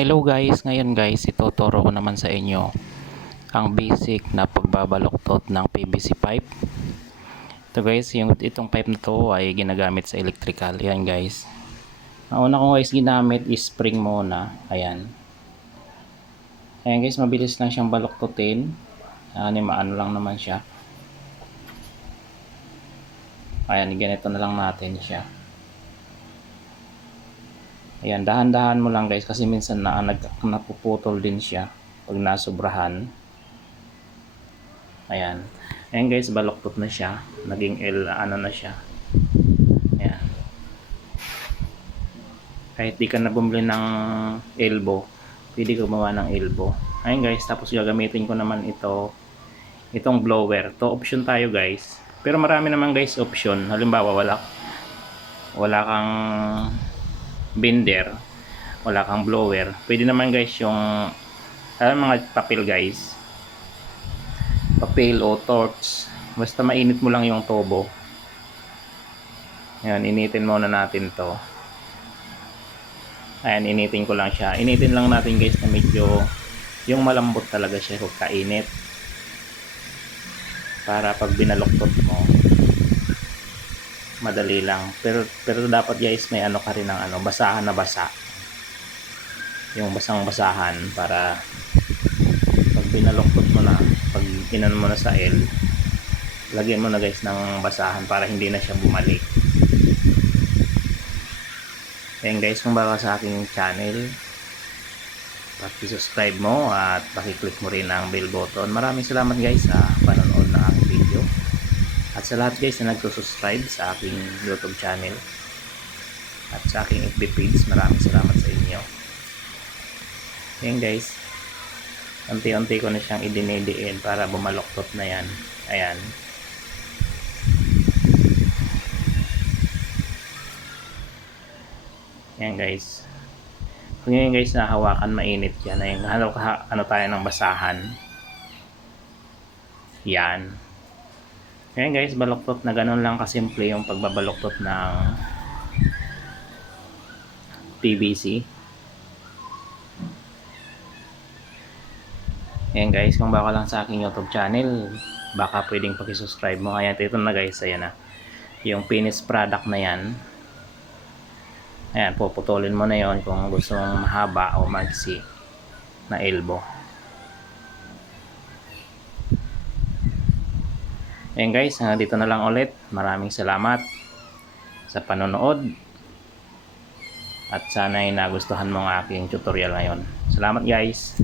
Hello guys, ngayon guys ituturo ko naman sa inyo ang basic na pagbabaluktot ng PVC pipe. Ito guys, itong pipe na to ay ginagamit sa electrical. Yan guys, ang una ko guys ginamit is spring muna. Ayan guys, mabilis lang siyang baluktutin. Maano lang naman siya. Ayan, ganito na lang natin siya. Ayan, dahan-dahan mo lang guys kasi minsan napuputol din siya pag nasobrahan. Ayan guys, baluktot na siya. Naging na siya. Ayan. Kahit di ka na bumili ng elbow, pwede ka gumawa ng elbow. Ayan guys, tapos gagamitin ko naman itong blower. To option tayo guys. Pero marami naman guys option. Halimbawa wala kang binder, wala kang blower, pwede naman guys yung mga papel guys, papel o torch, basta mainit mo lang yung tubo. Ayan, initin muna natin to. Ayan, initin ko lang siya. Initin lang natin guys na medyo yung malambot talaga siya, huwag kainit, para pag binaluktot mo madali lang. Pero dapat guys may ka rin ng basahan na basa, yung basang basahan, para pag binaluktot mo na, pag inan mo na sa lagyan mo na guys ng basahan para hindi na siya bumalik. Ayan guys, kung baka sa aking channel, paki-subscribe mo at paki-click mo rin ang bell button. Maraming salamat guys sa panonood ng aking video. At sa lahat guys na nagsusubscribe sa aking YouTube channel at sa aking FB page, maraming salamat sa inyo. Ayan guys, unti-unti ko na siyang idinidiin para bumaluktot na yan. Ayan. Ayan guys. Kung yun guys nahawakan, mainit yan. Ayan, ano tayo ng basahan. Yan. Ayan guys, baluktot na ganun lang kasimple yung pagbabaluktot ng PVC. Ayan guys, kung baka lang sa aking YouTube channel, baka pwedeng paki-subscribe mo. Ayan, ito na guys, ayan na. Yung finished product na yan. Ayan, puputulin mo na yon kung gusto mong mahaba o magsi na elbow. Ayan guys, dito na lang ulit. Maraming salamat sa panonood. At sana ay nagustuhan mo ang aking tutorial ngayon. Salamat guys.